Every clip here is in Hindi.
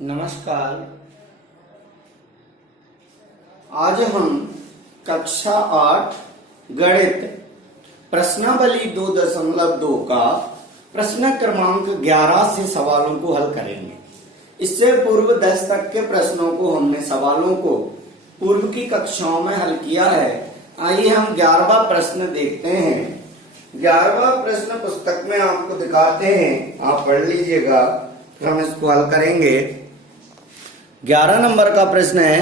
नमस्कार। आज हम कक्षा 8 गणित प्रश्नावली 2.2 का प्रश्न क्रमांक 11 से सवालों को हल करेंगे। इससे पूर्व 10 तक के प्रश्नों को हमने सवालों को पूर्व की कक्षाओं में हल किया है। आइए हम 11वां प्रश्न देखते हैं। 11वां प्रश्न पुस्तक में आपको दिखाते हैं, आप पढ़ लीजिएगा, फिर हम इसको हल करेंगे। 11 नंबर का प्रश्न है,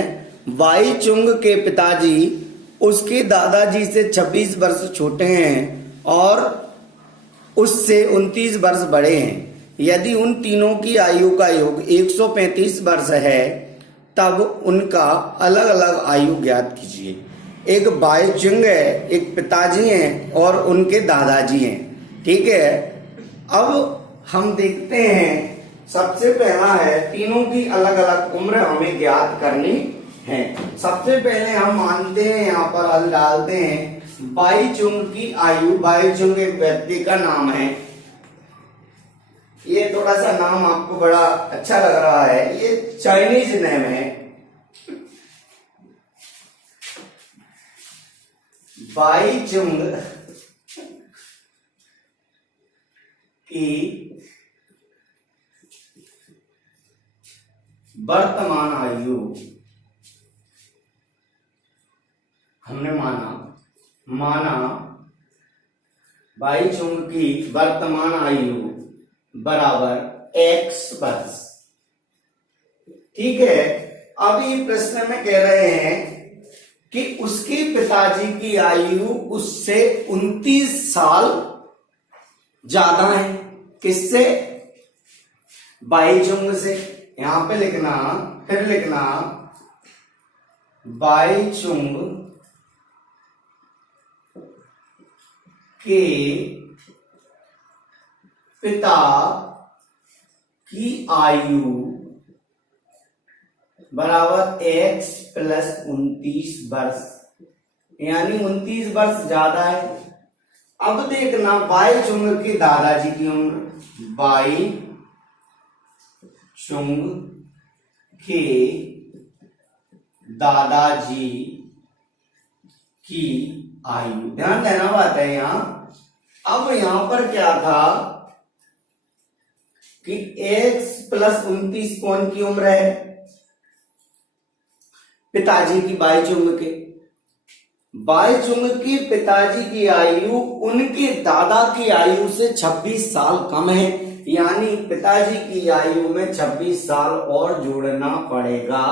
वाई चुंग के पिताजी उसके दादाजी से 26 वर्ष छोटे हैं और उससे 29 वर्ष बड़े हैं। यदि उन तीनों की आयु का योग 135 वर्ष है तब उनका अलग अलग आयु ज्ञात कीजिए। एक बाई चुंग है, एक पिताजी हैं और उनके दादाजी हैं। ठीक है, अब हम देखते हैं। सबसे पहला है, तीनों की अलग अलग उम्र हमें ज्ञात करनी है। सबसे पहले हम मानते हैं, यहाँ पर हल डालते हैं। बाई चुंग की आयु, बाई चुंग एक व्यक्ति का नाम है। ये थोड़ा सा नाम आपको बड़ा अच्छा लग रहा है, ये चाइनीज नेम है। बाई चुंग की वर्तमान आयु हमने माना बाई चुंग की वर्तमान आयु बराबर x वर्ष। ठीक है, अब ये प्रश्न में कह रहे हैं कि उसके पिताजी की आयु उससे 29 साल ज्यादा है। किससे? बाई चुंग से। यहां पे लिखना, फिर लिखना, बाई चुंग के पिता की आयु बराबर x प्लस 29 वर्ष, यानी 29 वर्ष ज्यादा है। अब देखना, बाई चुंग के दादाजी की उम्र, बाई चुंग के दादाजी की आयु, ध्यान देना बात है यहां। अब यहां पर क्या था कि x प्लस 29 कौन की उम्र है? पिताजी की, बाई चुंग के। बाई चुंग के पिताजी की आयु उनके दादा की आयु से 26 साल कम है, यानी पिताजी की आयु में 26 साल और जोड़ना पड़ेगा।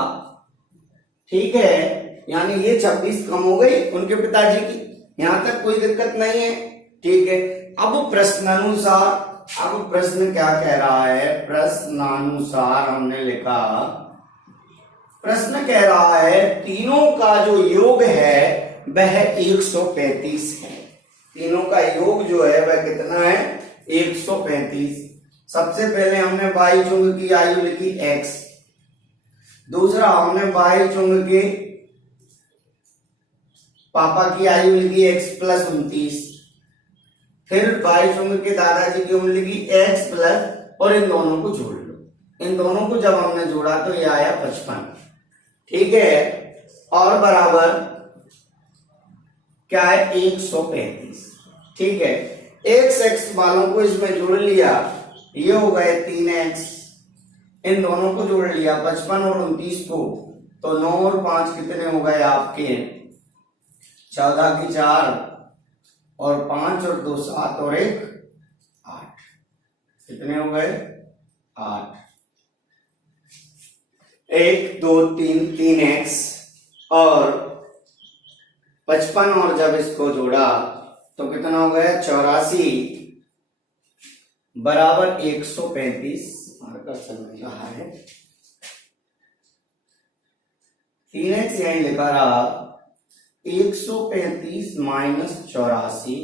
ठीक है, यानी ये 26 कम हो गई उनके पिताजी की। यहां तक कोई दिक्कत नहीं है। ठीक है, अब प्रश्नानुसार, अब प्रश्न क्या कह रहा है? प्रश्नानुसार हमने लिखा, प्रश्न कह रहा है तीनों का जो योग है वह 135 है। तीनों का योग जो है वह कितना है? 135। सबसे पहले हमने बाई चुंग की आयु लिखी x, दूसरा हमने बाई चुंग के पापा की आयु लिखी x प्लस 29, फिर बाई चुंग के दादाजी की उम्र लिखी x प्लस, और इन दोनों को जोड़ लो। इन दोनों को जब हमने जोड़ा तो ये आया 55। ठीक है, और बराबर क्या है? 135। ठीक है, x वालों को इसमें जोड़ लिया, ये हो गए 3x, इन दोनों को जोड़ लिया 55 और 29 को, तो 9 और 5 कितने हो गए आपके? 14 की 4 और 5 और 2 7 और 1 8। कितने हो गए? 8। 1 2 3 3x और 55, और जब इसको जोड़ा तो कितना हो गया? 84 बराबर 135। मार्कर चल रहा है, 3x यही लिखा रहा। 135 माइनस 84,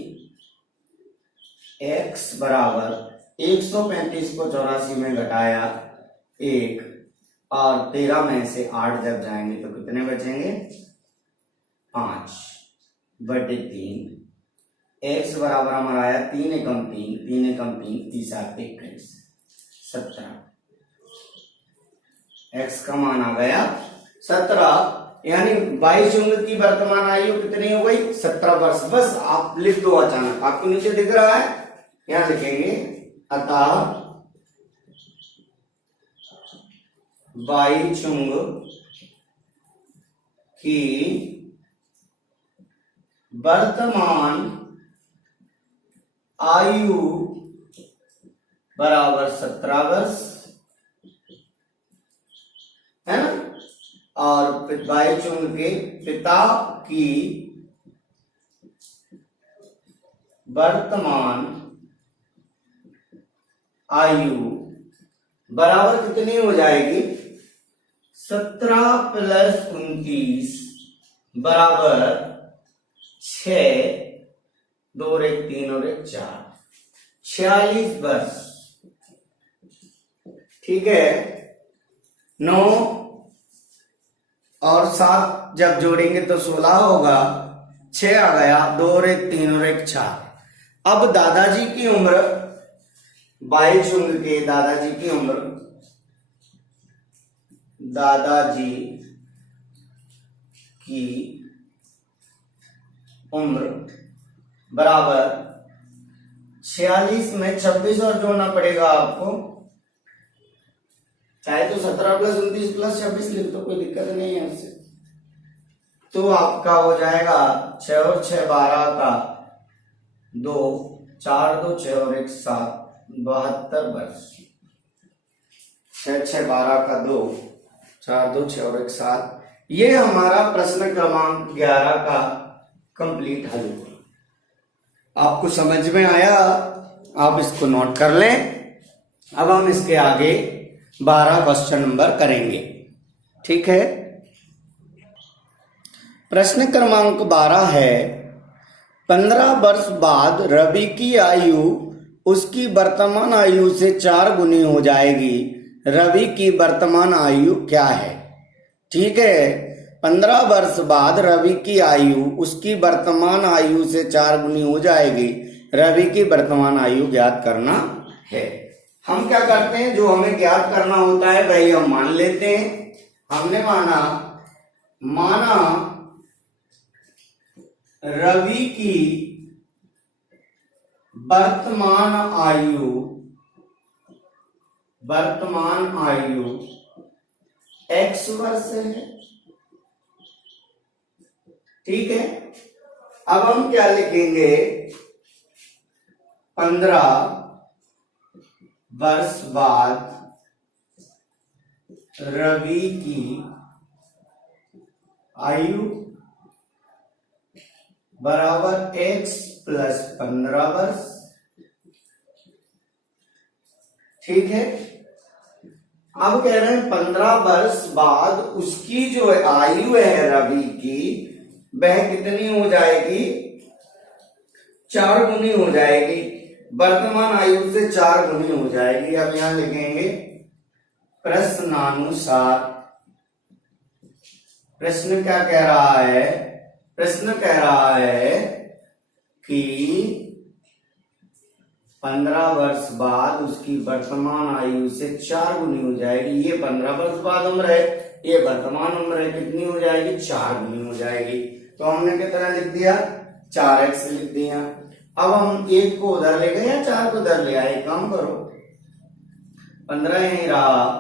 x बराबर 135 को 84 में घटाया 1, और 13 में से 8 जब जाएंगे तो कितने बचेंगे? 5 बटे 3। x बराबर हमारा आया 3 एकम 3, 3 एकम 3, 3 7 21, 17। x का मान आ गया 17, यानी 22 उम्र की वर्तमान आयु कितनी हो गई 17 वर्ष। बस आप लिख दो, अचानक आपको नीचे दिख रहा है, यहां लिखेंगे अतः 22 उम्र की वर्तमान आयु बराबर 17 वर्ष है ना, और 22 उम्र के पिता की वर्तमान आयु बराबर कितनी हो जाएगी 17 + 29 बराबर 6, 2 और 1 3 और 1 4, 46 वर्ष। ठीक है, 9 और 7 जब जोड़ेंगे तो 16 होगा, 6 आ गया, 2 और 1 3 और 1 4। अब दादाजी की उम्र 22 उम्र के दादाजी की उम्र बराबर 46 में 26 और जोड़ना पड़ेगा आपको, चाहे तो 17 + 29 + 26 लिख दो, कोई दिक्कत नहीं है उससे। तो आपका हो जाएगा 6 और 6 12 का 2, 4 2 6 और 1 7, 72 वर्ष। 6 6 12 का 2, 4 2 6 और 1 7। ये हमारा प्रश्न क्रमांक 11 का कंप्लीट हल हुआ। आपको समझ में आया? आप इसको नोट कर लें। अब हम इसके आगे 12 क्वेश्चन नंबर करेंगे। ठीक है, प्रश्न क्रमांक 12 है 15 वर्ष बाद रवि की आयु उसकी वर्तमान आयु से 4 गुनी हो जाएगी। रवि की वर्तमान आयु क्या है? ठीक है, 15 वर्ष बाद रवि की आयु उसकी वर्तमान आयु से 4 गुनी हो जाएगी। रवि की वर्तमान आयु ज्ञात करना है। हम क्या करते हैं, जो हमें ज्ञात करना होता है वही हम मान लेते हैं। हमने माना रवि की वर्तमान आयु x वर्ष है। ठीक है, अब हम क्या लिखेंगे, 15 वर्ष बाद रवि की आयु बराबर x + 15 वर्ष। ठीक है, अब कह रहे हैं 15 वर्ष बाद उसकी जो आयु है रवि की, वह कितनी हो जाएगी, 4 गुनी हो जाएगी। वर्तमान आयु से 4 गुनी हो जाएगी। अब यहां लिखेंगे प्रश्नानुसार। प्रश्न क्या कह रहा है? प्रश्न कह रहा है कि 15 वर्ष बाद उसकी वर्तमान आयु से 4 गुनी हो जाएगी। ये 15 वर्ष बाद उम्र है, ये वर्तमान उम्र है, कितनी हो जाएगी, 4 गुनी हो जाएगी। तो हमने कितना लिख दिया, 4x लिख दिया। अब हम 1 को उधर ले गए या 4 को उधर ले आए, काम करो, 15 यही रहा,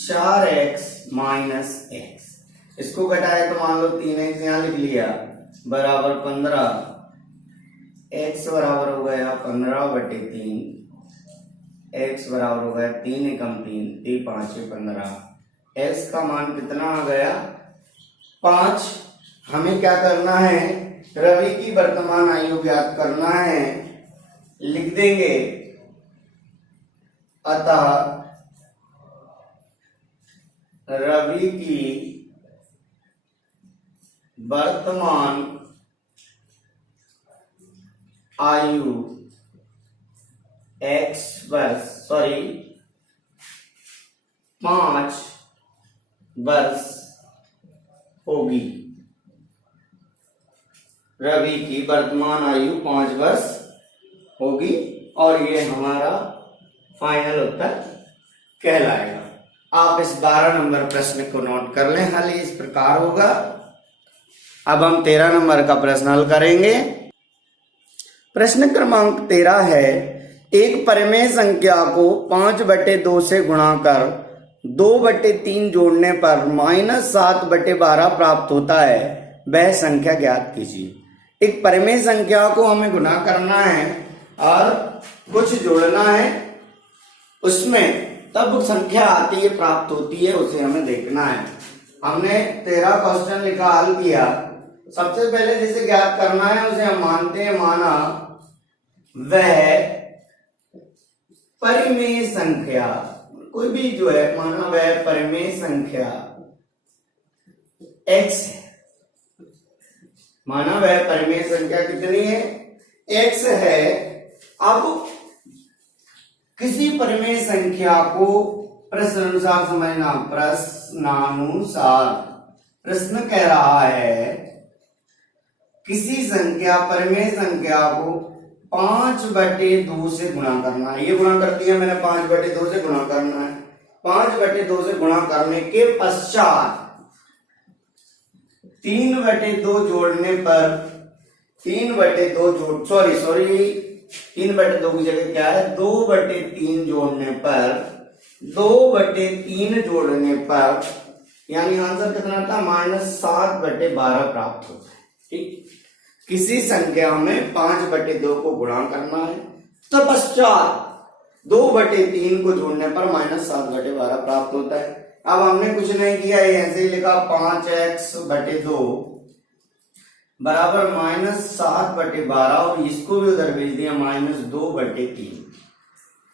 4x - x। इसको घटाए तो मान लो 3x यहां लिख लिया, बराबर 15। x बराबर हो गया 15/3, x बराबर हो गया 3 एकम 3, 3 5 15। x का मान कितना आ गया, 5। हमें क्या करना है, रवि की वर्तमान आयु ज्ञात करना है। लिख देंगे अतः रवि की वर्तमान आयु x 5 वर्ष होगी। रवि की वर्तमान आयु 5 वर्ष होगी और ये हमारा फाइनल उत्तर कहलाएगा। आप इस 12 नंबर प्रश्न को नोट कर लें। हल इस प्रकार होगा। अब हम 13 नंबर का प्रश्न हल करेंगे। प्रश्न क्रमांक 13 है, एक परिमेय संख्या को 5/2 से गुणा कर 2/3 जोड़ने पर -7/12 प्राप्त होता है, वह संख्या ज्ञात कीजिए। एक परिमेय संख्या को हमें गुणा करना है और कुछ जोड़ना है, उसमें तब संख्या आती है, प्राप्त होती है, उसे हमें देखना है। हमने 13 क्वेश्चन लिखा, हल किया। सबसे पहले जिसे ज्ञात करना है उसे हम मानते हैं, माना वह परिमेय संख्या, कोई भी जो है माना वह परिमेय संख्या x है। माना वह परिमेय संख्या कितनी है? x है। अब किसी परिमेय संख्या को प्रश्नानुसार समझना। प्रश्नानुसार प्रश्न कह रहा है किसी संख्या परिमेय संख्या को 5/2 से गुणा करना है। ये गुणा कर दिया मैंने, 5/2 से गुणा करना है। 5/2 से गुणा करने के पश्चात 3/2 जोड़ने पर 3/2 की जगह क्या है? 2/3 जोड़ने पर 2/3 जोड़ने पर यानी आंसर कितना था? -7/12 प्राप्त होता है। ठीक, किसी संख्या में 5/2 को गुणा करना है, तत्पश्चात 2/3 को जोड़ने पर -7/12 प्राप्त होता है। अब हमने कुछ नहीं किया, ऐसे ही लिखा 5x/2 बराबर -7/12 और इसको भी उधर भेज दिया -2/3।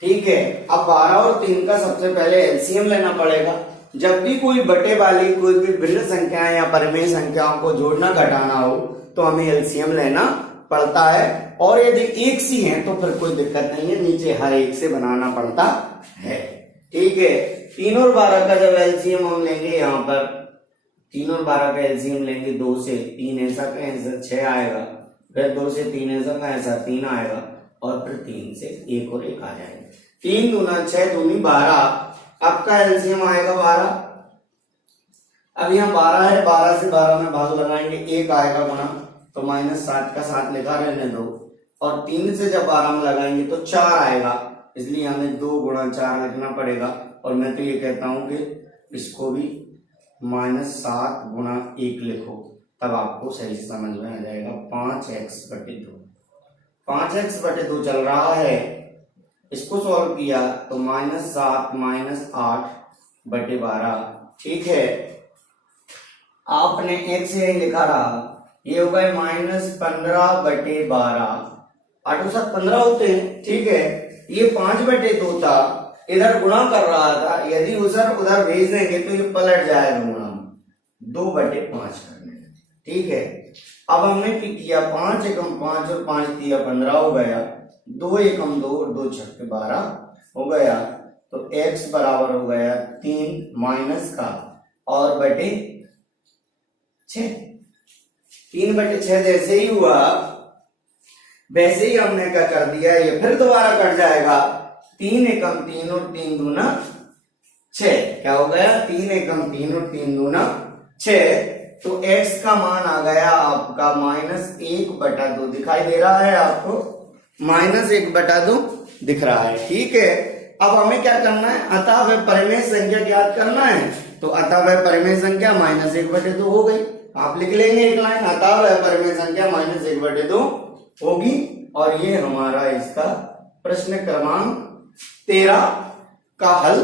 ठीक है, अब 12 और 3 का सबसे पहले एलसीएम लेना पड़ेगा। जब भी कोई बटे वाली कोई भी भिन्न संख्याएं या परिमेय संख्याओं को जोड़ना घटाना हो तो हमें एलसीएम लेना पड़ता है, और यदि एक सी है तो फिर कोई दिक्कत नहीं है, नीचे हर एक से बनाना पड़ता है। ठीक है, 3 और 12 का जब एलसीएम हम लेंगे, यहाँ पर 3 और 12 का एलसीएम लेंगे, 2 से 3 ऐसा का ऐसा 6 आएगा, फिर 2 से 3 ऐसा का ऐसा 3 आएगा, और फिर 3 से 1 और 1 आ जाएगा। 3 दूना 6 दूनी 12, आपका एलसीएम आएगा 12। अब यहाँ 12 है, 12 से 12 में भाग लगाएंगे, 1 आएगा गुणा, तो -7 का 7 लिखा रहने दो, और 3 से जब 12 में लगाएंगे तो 4 आएगा, इसलिए हमें 2 गुणा 4 लिखना पड़ेगा। और मैं तो ये कहता हूं कि इसको भी -7 गुणा 1 लिखो, तब आपको सही से समझ में आ जाएगा। 5x/2 5x/2 चल रहा है, इसको सॉल्व किया तो -7 -8/12। ठीक है, आपने x यही लिखा रहा, ये हो गए -15/12। 8 और 7 15 होते हैं। ठीक है, ये 5/2 था, इधर गुणा कर रहा था, यदि उधर भेज देंगे तो ये पलट जाएगा गुणा 2/5 करने। ठीक है, अब हमने किया 5 एकम 5 और 5 दिया 15 हो गया, 2 एकम 2 और 2 छक्के 12 हो गया, तो x बराबर हो गया 3 माइनस का और बटे 6। 3/6 जैसे ही हुआ वैसे ही हमने क्या कर दिया, ये फिर दोबारा कट जाएगा। 3 एकम 3 और 3 दूना 6, क्या हो गया? 3 एकम 3 और 3 दूना 6, तो x का मान आ गया आपका -1/2। दिखाई दे रहा है आपको? -1/2 दिख रहा है। ठीक है, अब हमें क्या करना है? अतः वह परिमेय संख्या ज्ञात करना है, तो अतः वह परिमेय संख्या -1/2 हो गई। आप लिख लेंगे एक लाइन, अतः वह परिमेय संख्या -1/2 होगी, और ये हमारा इसका प्रश्न क्रमांक 13 का हल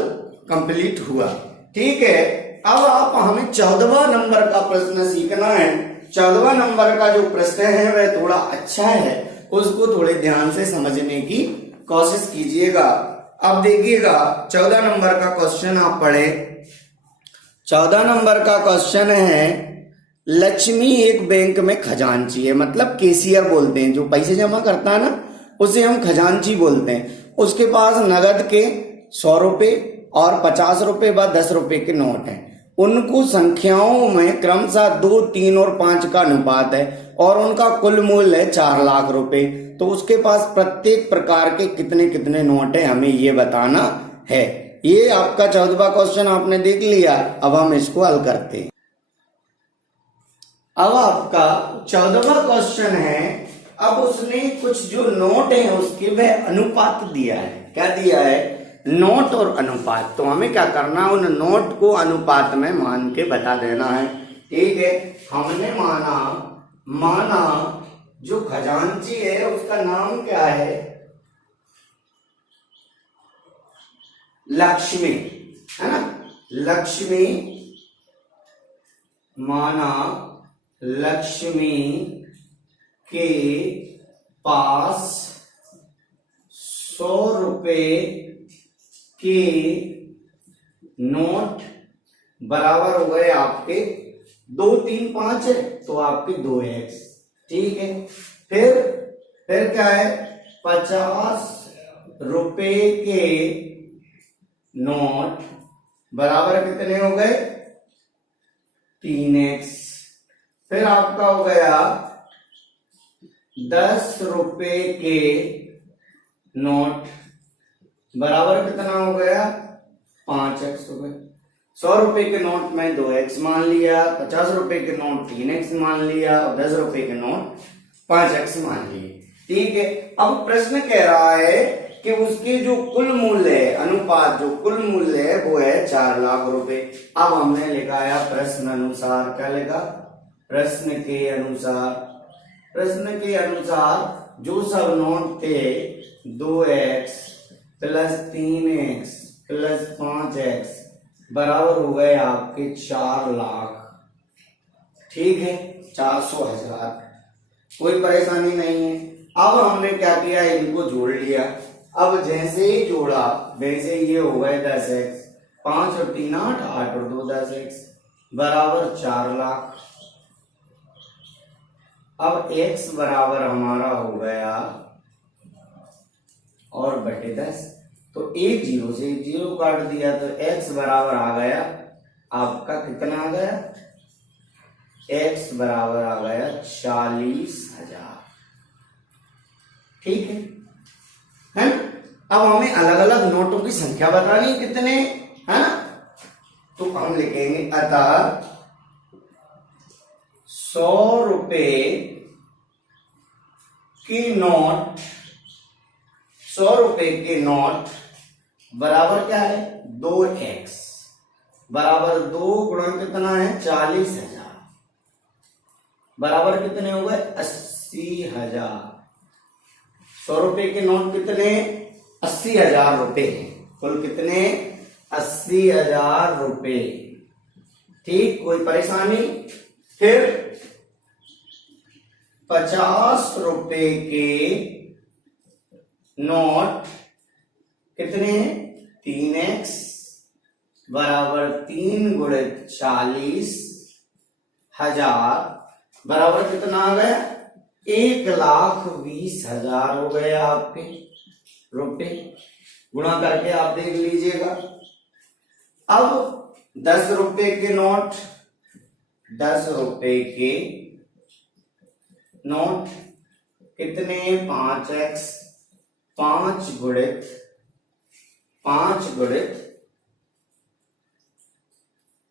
कंप्लीट हुआ। ठीक है, अब आप हमें 14वां नंबर का प्रश्न सीखना है। 14वां नंबर का जो प्रश्न है वह थोड़ा अच्छा है, उसको थोड़े ध्यान से समझने की कोशिश कीजिएगा। अब देखिएगा 14 नंबर का क्वेश्चन आप पढ़े। 14 नंबर का क्वेश्चन है, लक्ष्मी एक बैंक में खजांची है, मतलब कैशियर बोलते हैं, जो पैसे जमा करता है ना उसे हम खजांची बोलते हैं। उसके पास नगद के 100 रुपए और 50 रुपए व 10 रुपए के नोट हैं। उनको संख्याओं में क्रमशः 2, 3 और 5 का अनुपात है, और उनका कुल मूल्य है 4 लाख रुपए। तो उसके पास प्रत्येक प्रकार के कितने कितने नोट है, हमें ये बताना है। ये आपका 14वां क्वेश्चन आपने देख लिया। अब हम इसको हल करते हैं। अब आपका 14वां क्वेश्चन है, अब उसने कुछ जो नोट है उसके वह अनुपात दिया है। क्या दिया है? नोट और अनुपात। तो हमें क्या करना है, उन नोट को अनुपात में मान के बता देना है। ठीक है, हमने माना जो खजांची है उसका नाम क्या है? लक्ष्मी, है ना। लक्ष्मी, माना लक्ष्मी के पास 100 रुपए के नोट बराबर हो गए आपके 2, 3, 5 है तो आपके 2x। ठीक है, फिर क्या है? 50 रुपए के नोट बराबर कितने हो गए? 3x। फिर आपका हो गया 10 रुपए के नोट बराबर कितना हो गया? 5x हो गए। 100 रुपए के नोट में 2x मान लिया, 50 रुपए के नोट 3x मान लिया और 10 रुपए के नोट 5x मान लिए। ठीक है, अब प्रश्न कह रहा है कि उसके जो कुल मूल्य है, अनुपात जो कुल मूल्य है वो है 4 लाख रुपए। अब हमने लिखाया प्रश्न अनुसार। क्या लिखा? प्रश्न के अनुसार जो सब नोट थे 2x plus 3x plus 5x बराबर हो गए आपके 4 लाख। ठीक है, 400,000। कोई परेशानी नहीं है। अब हमने क्या किया, इनको जोड़ लिया। अब जैसे ही जोड़ा वैसे ये हो गए 10x, 5 और 3 8, 8 और 2 10x बराबर 4 लाख। अब x बराबर हमारा हो गया और बटे 10, तो एक 0 से 0 काट दिया तो x बराबर आ गया आपका कितना आ गया? x बराबर आ गया 40,000। ठीक है ना। अब हमें अलग अलग नोटों की संख्या बतानी कितने, है ना। तो हम लिखेंगे अतः 100 रुपए के नोट, 100 रुपए के नोट बराबर क्या है? 2x बराबर 2 गुणा कितना है? 40,000 बराबर कितने हो गए? 80,000। 100 रुपए के नोट कितने? 80,000 रुपए। कुल कितने? 80,000 रुपए। ठीक, कोई परेशानी? फिर 50 रुपए के नोट कितने हैं? 3x बराबर 3 गुणित 40,000 बराबर कितना आ गया? 1,20,000 हो गए आपके रुपए। गुणा करके आप देख लीजिएगा। अब 10 रुपए के नोट, 10 रुपए के नोट कितने? 5x, 5 गुणित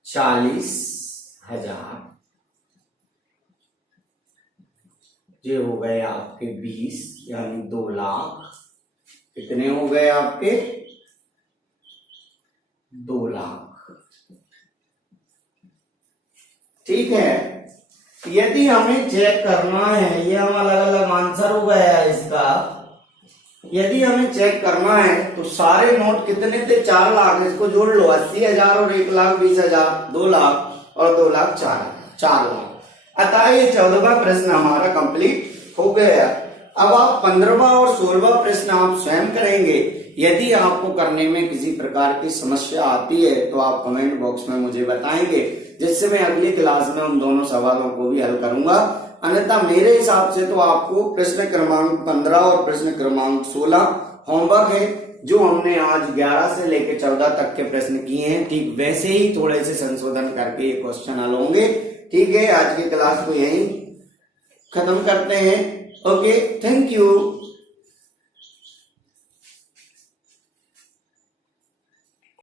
40,000 ये हो गए आपके 20 यानी 2 लाख। कितने हो गए आपके? 2 लाख। ठीक है, यदि हमें चेक करना है, ये हम अलग अलग आंसर हो गया इसका। यदि हमें चेक करना है तो सारे नोट कितने थे? 4 लाख। इसको जोड़ लो, 80,000 और 1,20,000 2 लाख और 2 लाख 4 लाख। अतः ये 14वां प्रश्न हमारा कंप्लीट हो गया। अब आप 15वां और 16वां प्रश्न आप स्वयं करेंगे। यदि आपको करने में किसी प्रकार की समस्या आती है तो आप कमेंट बॉक्स में मुझे बताएंगे, जिससे मैं अगली क्लास में उन दोनों सवालों को भी हल करूंगा। अन्यथा मेरे हिसाब से तो आपको प्रश्न क्रमांक 15 और प्रश्न क्रमांक 16 होमवर्क है, जो हमने आज 11 से लेकर 14 तक के प्रश्न किए हैं, ठीक वैसे ही थोड़े से संशोधन करके ये क्वेश्चन हल होंगे। ठीक है, आज की क्लास को यहीं खत्म करते हैं। Okay, thank you.